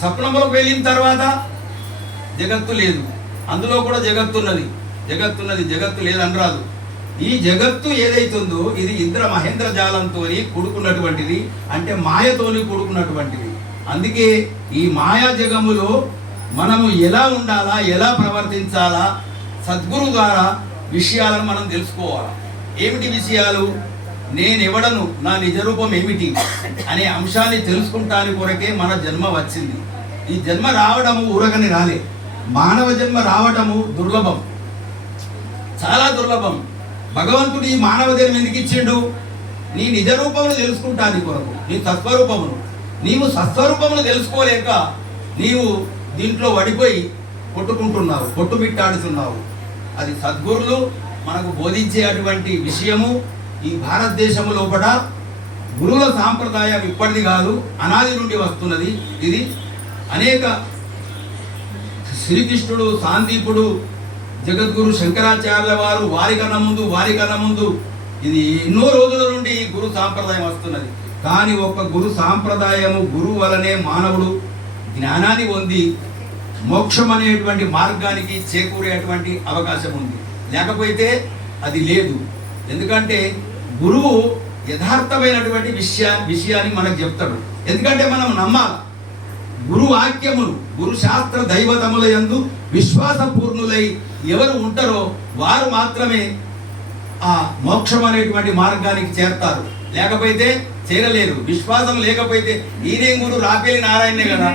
స్వప్నంలోకి వెళ్ళిన తర్వాత జగత్తు లేదు, అందులో కూడా జగత్తున్నది, జగత్తు లేదనరాదు. ఈ జగత్తు ఏదైతుందో ఇది ఇంద్ర మహేంద్ర జాలంతో కూడుకున్నటువంటిది, అంటే మాయతోని కూడుకున్నటువంటిది. అందుకే ఈ మాయా జగములో మనము ఎలా ఉండాలా, ఎలా ప్రవర్తించాలా, సద్గురు ద్వారా విషయాలను మనం తెలుసుకోవాలి. ఏమిటి విషయాలు? నేనెవడను, నా నిజరూపం ఏమిటి అనే అంశాన్ని తెలుసుకుంటానికి కొరకే మన జన్మ వచ్చింది. ఈ జన్మ రావడము ఊరగని రాలే. మానవ జన్మ రావటము దుర్లభం, చాలా దుర్లభం. భగవంతుడు ఈ మానవ జన్మ ఎందుకు ఇచ్చిండు? నీ నిజరూపమును తెలుసుకుంటానికి కొరకు, నీ సత్వరూపమును. నీవు సత్వరూపమును తెలుసుకోలేక నీవు దీంట్లో వడిపోయి కొట్టుకుంటున్నావు, కొట్టుమిట్టాడుతున్నావు. అది సద్గురులు మనకు బోధించే అటువంటి విషయము. ఈ భారతదేశము లోపల గురువుల సాంప్రదాయం ఇప్పటిది కాదు, అనాది నుండి వస్తున్నది. ఇది అనేక శ్రీకృష్ణుడు, సాందీపుడు, జగద్గురు శంకరాచార్యుల వారు వారికన్నా ముందు ఇది ఎన్నో రోజుల నుండి గురు సాంప్రదాయం వస్తున్నది. కానీ ఒక గురు సాంప్రదాయము, గురువు వలనే మానవుడు జ్ఞానాన్ని పొంది మోక్షం అనేటువంటి మార్గానికి చేకూరేటువంటి అవకాశం ఉంది. లేకపోతే అది లేదు. ఎందుకంటే గురువు యథార్థమైనటువంటి విషయాన్ని మనకు చెప్తాడు. ఎందుకంటే మనం నమ్మాలి. గురు వాక్యములు, గురు శాస్త్ర దైవతముల యందు విశ్వాసపూర్ణులై ఎవరు ఉంటారో వారు మాత్రమే ఆ మోక్షం అనేటువంటి మార్గానికి చేరతారు. లేకపోతే చేరలేరు. విశ్వాసం లేకపోతే ఈయనే గురు రాపేలి నారాయణే కదా.